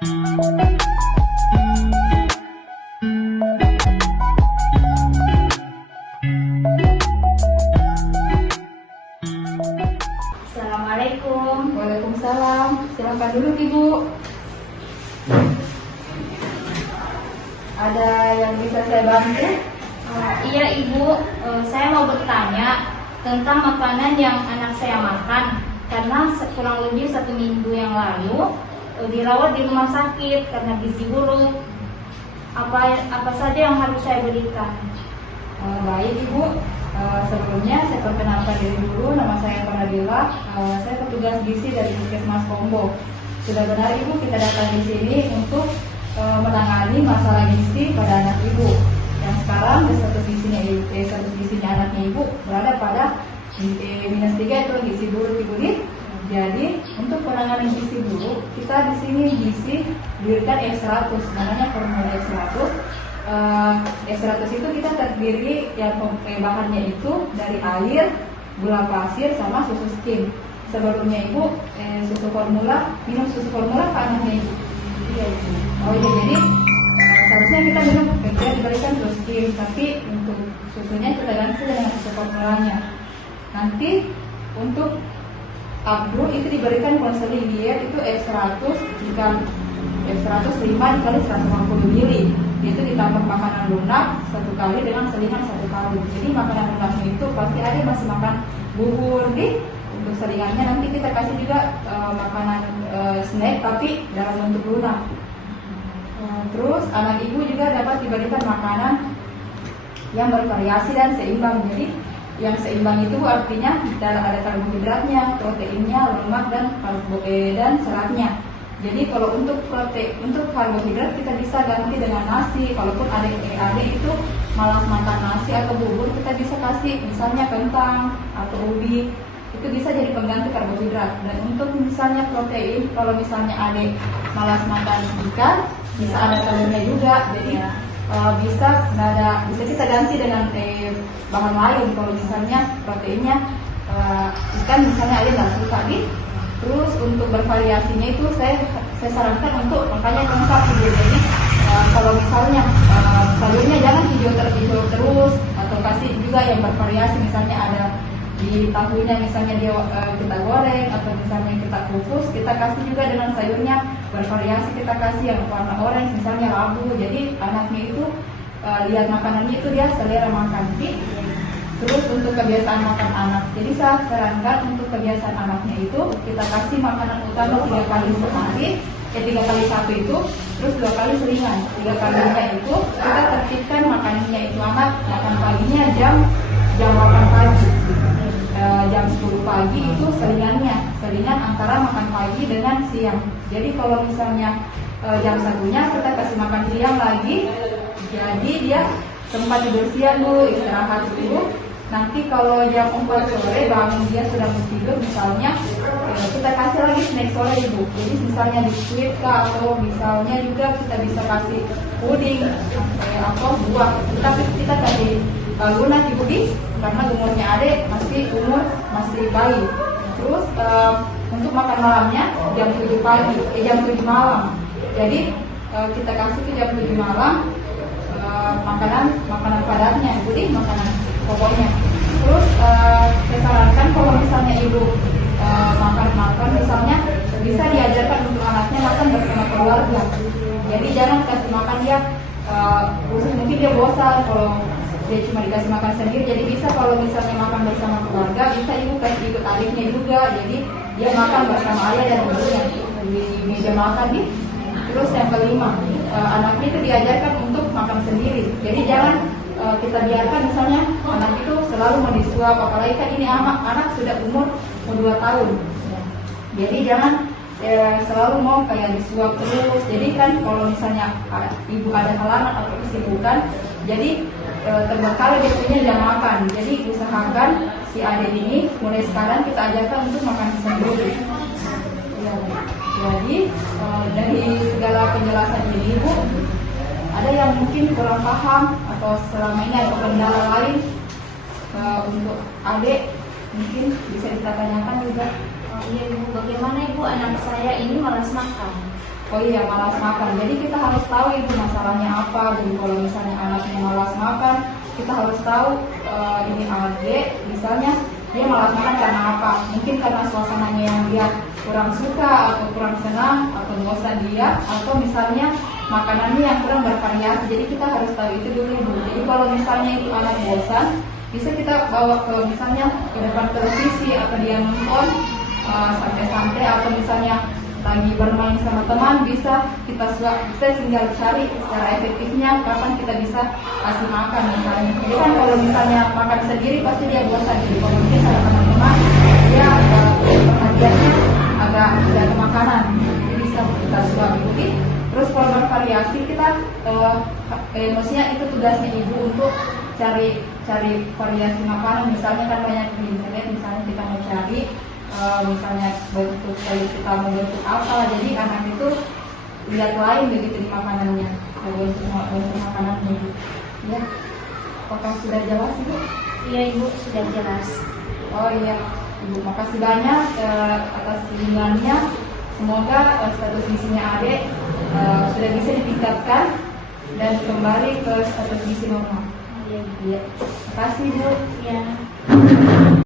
Assalamualaikum. Waalaikumsalam. Silakan duduk Ibu. Ada yang bisa saya bantu? Iya Ibu, saya mau bertanya tentang makanan yang anak saya makan karena kurang lebih 1 minggu yang lalu dirawat di rumah sakit karena gizi buruk. Apa saja yang harus saya berikan? Baik Ibu. Sebelumnya saya perkenalkan diri dulu. Nama saya Fadila. Saya petugas gizi dari Puskesmas Kombo. Sudah benar Ibu, kita datang di sini untuk menangani masalah gizi pada anak Ibu. Yang sekarang status gizinya anaknya Ibu berada pada -3 itu gizi buruk Ibu nih. Jadi untuk penanganan gizi buruk, kita di sini gizi diberikan F100, namanya formula F100. F100 itu kita terdiri yang bahannya itu dari air, gula pasir, sama susu skim. Sebelumnya Ibu minum susu formula ke anaknya Ibu. Iya Ibu. Oh iya, jadi seharusnya kita diberikan susu skim, tapi untuk susunya kita ganti dengan susu formulanya. Nanti untuk Abdul itu diberikan konseling diet itu F100 F100 5 dikali 150 ml, yaitu ditambah makanan lunak 1 kali dengan selingan 1 karung. Jadi makanan lunaknya itu pasti ada masih makan bubur nih. Untuk selingannya nanti kita kasih juga makanan snack tapi dalam bentuk lunak. Terus anak Ibu juga dapat diberikan makanan yang bervariasi dan seimbang. Jadi yang seimbang itu artinya ada karbohidratnya, proteinnya, lemak dan seratnya. Jadi kalau untuk karbohidrat kita bisa ganti dengan nasi. Kalaupun adik itu malas makan nasi atau bubur, kita bisa kasih misalnya kentang atau ubi. Itu bisa jadi pengganti karbohidrat. Dan untuk misalnya protein, kalau misalnya adik malas makan ikan, bisa ada telurnya juga. Jadi bisa kita ganti dengan bahan lain. Kalau misalnya proteinnya ikan misalnya adik nggak suka nih. Terus untuk bervariasinya itu saya sarankan untuk makanya lengkap hijau. Jadi kalau misalnya sayurnya jangan hijau terus, atau kasih juga yang bervariasi. Misalnya ada di tahunya misalnya kita goreng, atau misalnya kita kukus, kita kasih juga dengan sayurnya bervariasi. Kita kasih yang warna orange misalnya labu. Jadi anaknya itu lihat makanannya itu dia selera makan. Terus untuk kebiasaan makan anak, jadi saya sarankan untuk kebiasaan anaknya itu kita kasih makanan utama 3 kali sehari, 3 kali satu itu, terus 2 kali selingan. 3 kalinya itu kita tertibkan makanannya itu anak makan paginya jam 8 pagi, jam 10 pagi itu selingan antara makan pagi dengan siang. Jadi kalau misalnya jam 1-nya kita kasih makan siang lagi, jadi dia sempat tidur siang dulu, istirahat dulu. Nanti kalau jam 4 sore bangun dia sudah mau tidur misalnya, kita kasih lagi snack sore Ibu. Jadi misalnya biskuit atau misalnya juga kita bisa kasih puding atau buah. Tapi kita kasih lunak Ibu karena umurnya adik masih bayi. Terus untuk makan malamnya jam 7 pagi, jam 7 malam. Jadi kita kasih ke jam 7 malam makanan padatnya Ibu, makanan pokoknya. Terus saya sarankan kalau misalnya Ibu makan misalnya bisa diajarkan untuk anaknya makan bersama keluarga. Jadi jangan kasih makan dia khusus, mungkin dia bosan kalau dia cuma dikasih makan sendiri. Jadi bisa kalau misalnya makan bersama keluarga, bisa Ibu kasih ikut adiknya juga. Jadi dia makan bersama ayah dan ibunya di meja makan nih. Terus yang kelima, anaknya itu diajarkan untuk makan sendiri. Jadi jangan kita biarkan misalnya anak itu selalu mau disuap, apalagi kan ini anak sudah umur 2 tahun. Jadi jangan selalu mau kayak disuap terus. Jadi kan kalau misalnya ibu ada halangan atau kesibukan, jadi terbengkalai dia punya jam makan. Jadi usahakan si adik ini mulai sekarang kita ajarkan untuk makan sendiri. Jadi dari segala penjelasan ini Ibu, ada yang mungkin kurang paham atau selama ini ada kendala lain untuk adik, mungkin bisa kita tanyakan juga. Iya Ibu, bagaimana Ibu anak saya ini malas makan? Oh iya, malas makan. Jadi kita harus tahu itu masalahnya apa. Jadi kalau misalnya anaknya malas makan, kita harus tahu ini adik, misalnya dia malas makan karena apa? Mungkin karena suasananya yang dia kurang suka atau kurang senang atau bosan dia, atau misalnya makanannya yang kurang bervariasi. Jadi kita harus tahu itu dulu ibu. Jadi kalau misalnya itu anak bosan, bisa kita bawa ke misalnya ke depan televisi atau dia nonton santai-santai, atau misalnya lagi bermain sama teman, bisa kita tinggal cari secara efektifnya kapan kita bisa kasih makan misalnya. Jadi kan kalau misalnya makan sendiri pasti dia bosan. Jadi kalau mungkin sama teman-teman dia perhatiannya agak tidak ke makanan, jadi bisa kita ikuti. Terus kalau bervariasi kita maksudnya itu tugasnya ibu untuk cari variasi makanan. Misalnya kan banyak di internet, misalnya kita mau cari misalnya bentuk kita mau bentuk apa, jadi anak itu lihat lain begitu di makanannya, bentuk makanannya ya. Apakah sudah jelas ibu? Iya ibu, sudah jelas. Oh iya ibu, makasih banyak atas bimbingannya. Semoga status gizinya adik sudah bisa ditingkatkan dan kembali ke status gizi normal. Iya. Iya, makasih ibu. Iya.